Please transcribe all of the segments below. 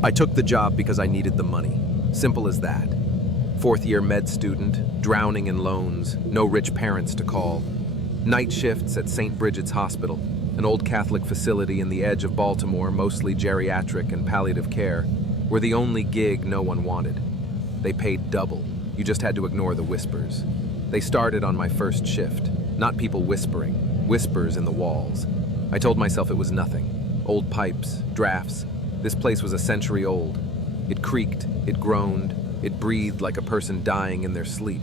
I took the job because I needed the money. Simple as that. Fourth-year med student, drowning in loans, no rich parents to call. Night shifts at St. Brigid's Hospital, an old Catholic facility in the edge of Baltimore, mostly geriatric and palliative care, were the only gig no one wanted. They paid double. You just had to ignore the whispers. They started on my first shift. Not people whispering, whispers in the walls. I told myself it was nothing. Old pipes, drafts. This place was a century old. It creaked, it groaned, it breathed like a person dying in their sleep.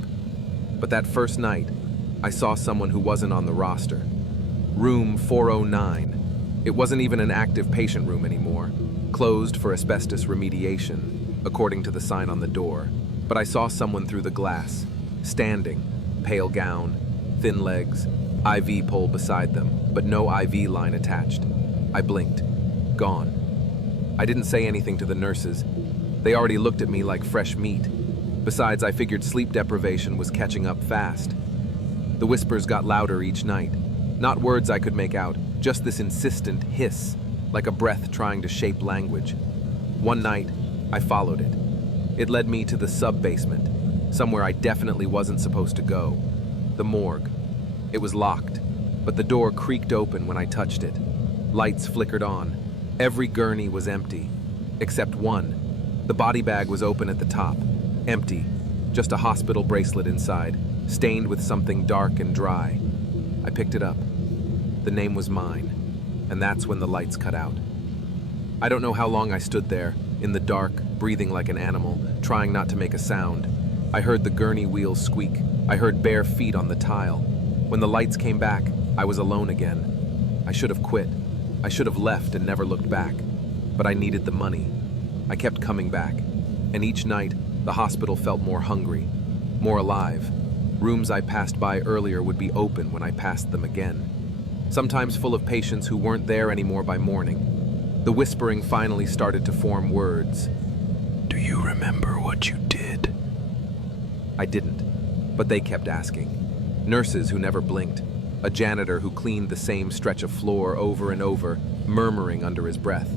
But that first night, I saw someone who wasn't on the roster. Room 409. It wasn't even an active patient room anymore. Closed for asbestos remediation, according to the sign on the door. But I saw someone through the glass, standing, pale gown, thin legs, IV pole beside them, but no IV line attached. I blinked. Gone. I didn't say anything to the nurses. They already looked at me like fresh meat. Besides, I figured sleep deprivation was catching up fast. The whispers got louder each night. Not words I could make out, just this insistent hiss, like a breath trying to shape language. One night, I followed it. It led me to the sub-basement, somewhere I definitely wasn't supposed to go. The morgue. It was locked, but the door creaked open when I touched it. Lights flickered on. Every gurney was empty, except one. The body bag was open at the top, empty, just a hospital bracelet inside, stained with something dark and dry. I picked it up. The name was mine, and that's when the lights cut out. I don't know how long I stood there, in the dark, breathing like an animal, trying not to make a sound. I heard the gurney wheels squeak. I heard bare feet on the tile. When the lights came back, I was alone again. I should have quit. I should have left and never looked back. But I needed the money. I kept coming back, and each night, the hospital felt more hungry, more alive. Rooms I passed by earlier would be open when I passed them again. Sometimes full of patients who weren't there anymore by morning. The whispering finally started to form words. "Do you remember what you did?" I didn't, but they kept asking. Nurses who never blinked. A janitor who cleaned the same stretch of floor over and over, murmuring under his breath.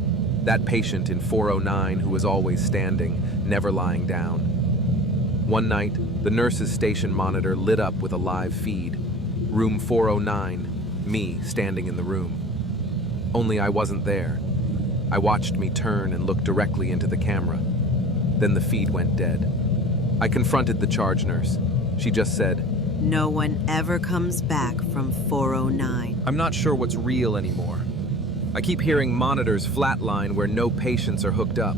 That patient in 409 who was always standing, never lying down. One night, the nurse's station monitor lit up with a live feed. Room 409, me standing in the room. Only I wasn't there. I watched me turn and look directly into the camera. Then the feed went dead. I confronted the charge nurse. She just said, "No one ever comes back from 409. "I'm not sure what's real anymore. I keep hearing monitors flatline where no patients are hooked up.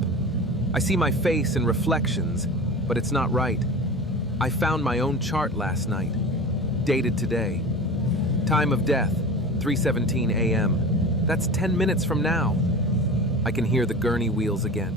I see my face in reflections, but it's not right. I found my own chart last night, dated today. Time of death, 3:17 a.m. That's 10 minutes from now. I can hear the gurney wheels again.